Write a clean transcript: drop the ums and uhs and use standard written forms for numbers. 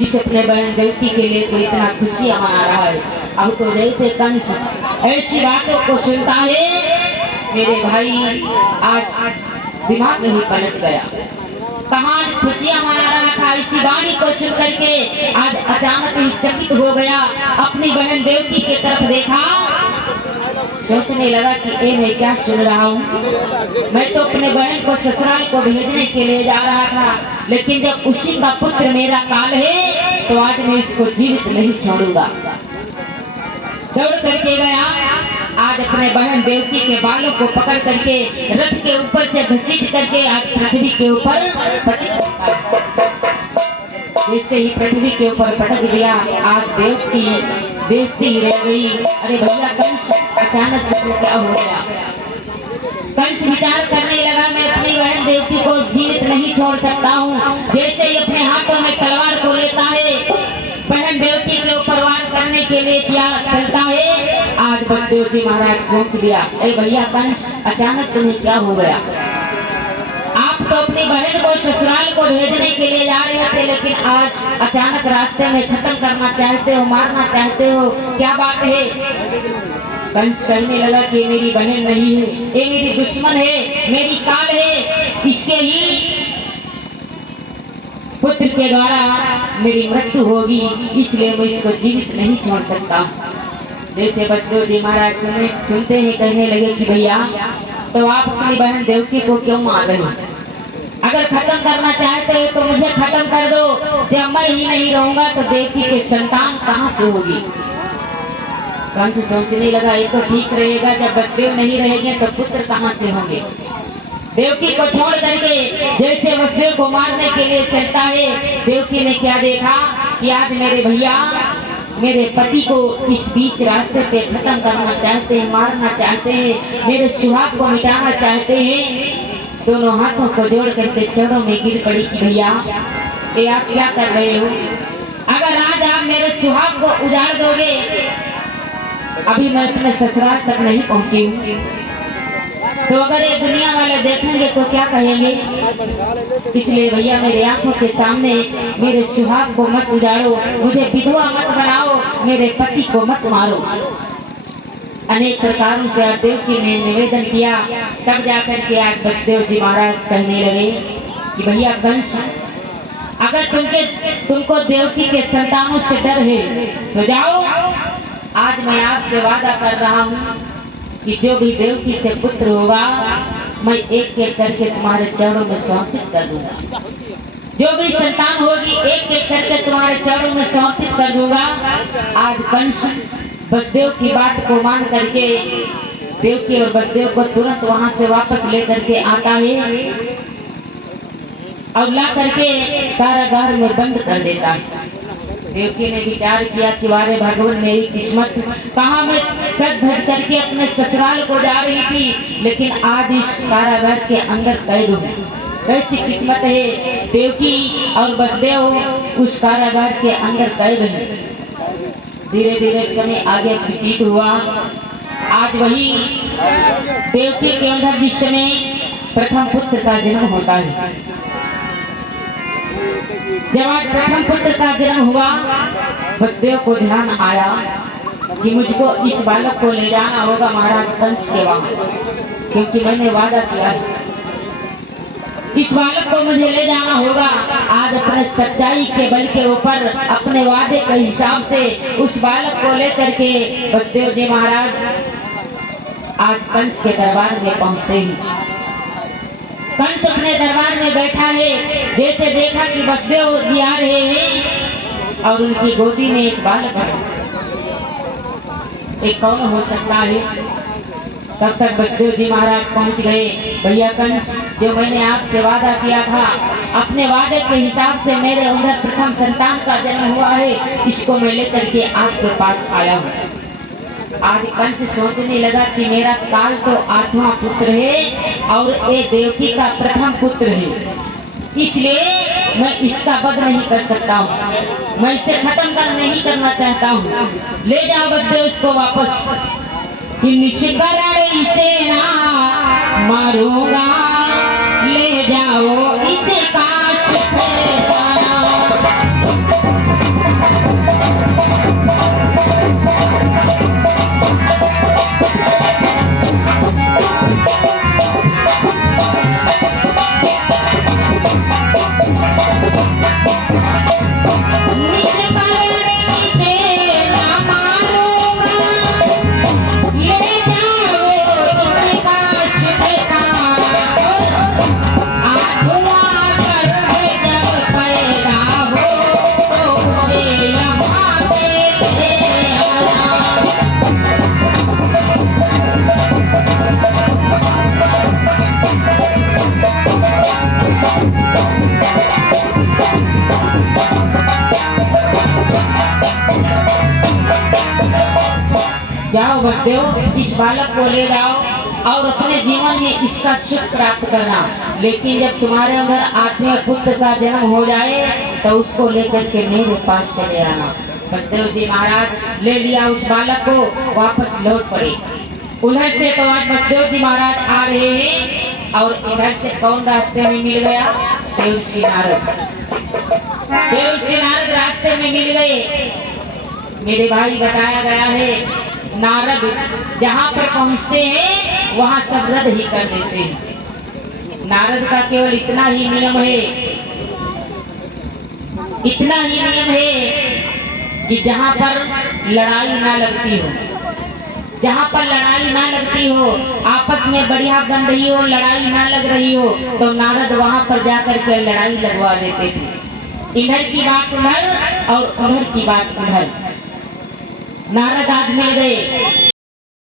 जिस अपने बहन बेटी के लिए तो इतना खुशियां मना रहा है, अब तो जैसे कंस ऐसी बातों को सुनता है मेरे भाई आज दिमाग ही पलट गया। कहाँ खुशियां मना रहा था, इसी वाणी को सुन करके आज अचानक ही चकित हो गया। अपनी बहन देवकी की तरफ देखा, सोचने लगा कि ए मैं क्या सुन रहा हूँ। मैं तो अपने बहन को ससुराल को भेजने के लिए जा रहा था, लेकिन जब उसी का पुत्र मेरा काल है तो आज मैं इसको जीवित नहीं छोड़ूंगा। दौड़ करके गया, आज अपने बहन देवकी के बालों को पकड़ करके रथ के ऊपर से घसीट करके आज पृथ्वी के ऊपर जैसे ही पृथ्वी के ऊपर पटक दिया, आज देवकी देखती रह गई। अरे भैया कंस अचानक क्या हो गया। कंस विचार करने लगा मैं अपनी बहन देवकी को जीवित नहीं छोड़ सकता हूँ। जैसे ही अपने हाथों में तलवार को लेता है, बहन देवकी के ऊपर वार करने के लिए चलता है, आज बसदेव जी महाराज सोच दिया। अरे भैया कंस अचानक तुम्हें क्या हो गया। आप तो अपनी बहन को ससुराल को भेजने के लिए जा रहे थे, लेकिन आज अचानक रास्ते में खत्म करना चाहते हो, मारना चाहते हो, क्या बात है। कंस कहने लगा कि मेरी बहन नहीं है, ये मेरी दुश्मन है, मेरी काल है, इसके ही पुत्र के द्वारा मेरी मृत्यु होगी, इसलिए मैं इसको जीवित नहीं छोड़ सकता। जैसे बसदेव जी महाराज सुनते ही कहने लगे कि भैया तो आप अपनी बहन देवकी को क्यों मार रहे हो। अगर खत्म करना चाहते हो तो मुझे खत्म कर दो। जब मैं ही नहीं रहूंगा तो देवकी के संतान कहाँ से होगी। कंस सोचने लगा ये तो ठीक रहेगा, जब बसदेव नहीं रहेंगे तो पुत्र कहाँ से होंगे। देवकी को छोड़ करके जैसे बसदेव को मारने के लिए चलता है, देवकी ने क्या देखा कि आज मेरे भैया मेरे पति को इस बीच रास्ते पे खत्म करना चाहते हैं, मारना चाहते हैं, मेरे सुहाग को मिटाना चाहते हैं। दोनों हाथों को जोड़ करके चरणों में गिर पड़ी कि भैया ये आप क्या कर रहे हो। अगर आज आप मेरे सुहाग को उजाड़ दोगे, अभी मैं अपने ससुराल तक नहीं पहुंची हूँ, तो अगर ये दुनिया वाले देखेंगे तो क्या कहेंगे। इसलिए भैया मेरे आंखों के सामने मेरे सुहाग को मत उजाड़ो, मुझे विधवा मत बनाओ, मेरे पति को मत मारो। अनेक प्रकारों से देवकी ने निवेदन किया, तब जाकर के आज बसदेव जी महाराज कहने लगे कि भैया कंस अगर तुमको देवकी के संतानों से डर है तो जाओ। आज मैं आपसे वादा कर रहा हूँ कि जो भी देवकी से पुत्र होगा मैं एक एक करके तुम्हारे चरणों में समर्पित कर दूंगा। जो भी संतान होगी एक एक करके तुम्हारे चरणों में समर्पित कर दूंगा। आज कंस बसदेव की बात को मान करके देवकी और बसदेव को तुरंत वहां से वापस लेकर के आता है और ला करके कारागार में बंद कर देता है। देवकी ने विचार किया कि वारे भगवान मेरी किस्मत, कहाँ मैं सज धज करके अपने ससुराल को जा रही थी, लेकिन आज इस कारागार के अंदर कैद हूँ। कैसी किस्मत है। देवकी और बसदेव उस कारागार के अंदर कैद है। धीरे धीरे समय आगे व्यतीत हुआ। आज वही देवकी के अंदर जिस समय प्रथम पुत्र का जन्म होता है, जब आज प्रथम पुत्र का जन्म हुआ, बसदेव को ध्यान आया कि मुझको इस बालक को ले जाना होगा महाराज कंस के वहां, क्योंकि मैंने वादा किया है इस बालक को मुझे ले जाना होगा। आज अपने सच्चाई के बल के ऊपर अपने वादे के हिसाब से उस बालक को लेकर के बसदेव जी महाराज आज कंस के दरबार में पहुंचते हैं। कंस अपने दरबार में बैठा है, जैसे देखा कि बसदेव जी आ रहे हैं और उनकी गोदी में एक बालक है। एक कौन हो सकता है। तब तक बसदेव जी महाराज पहुंच गए। भैया कंस जो मैंने आपसे वादा किया था, अपने वादे के हिसाब से मेरे अंदर प्रथम संतान का जन्म हुआ है, इसको मैं लेकर के आपके पास आया हूँ। आज कंस सोचने लगा कि मेरा काल तो 8वां पुत्र है और ये देवकी का प्रथम पुत्र है, इसलिए मैं इसका वध नहीं कर सकता हूँ, मैं इसे खत्म नहीं करना चाहता हूँ। ले जाओ बसदेव इसको वापस। निष्करण इसे ना मारूंगा, ले जाओ इसे काश पे पाना। वसुदेव इस बालक को ले जाओ और अपने जीवन में इसका सुख प्राप्त करना, लेकिन जब तुम्हारे अंदर 8वें पुत्र का जन्म हो जाए तो उसको लेकर के मेरे पास चले आना। वसुदेव जी महाराज ले लिया उस बालक को, वापस लौट पड़े। उधर से तो आज वसुदेव जी महाराज आ रहे हैं और इधर से कौन रास्ते में मिल गया? देवर्षि नारद। देवर्षि नारद रास्ते में मिल गए। मेरे भाई बताया गया है नारद जहाँ पर पहुँचते हैं वहाँ सब रद्द ही कर देते हैं। नारद का केवल इतना ही नियम है, इतना ही नियम है कि जहाँ पर लड़ाई ना लगती हो, जहाँ पर लड़ाई ना लगती हो, आपस में बढ़िया बन रही हो, लड़ाई ना लग रही हो, तो नारद वहाँ पर जाकर के लड़ाई लगवा देते थे। इधर की बात उधर और उधर की बात उधर। नारद आज मिल गए।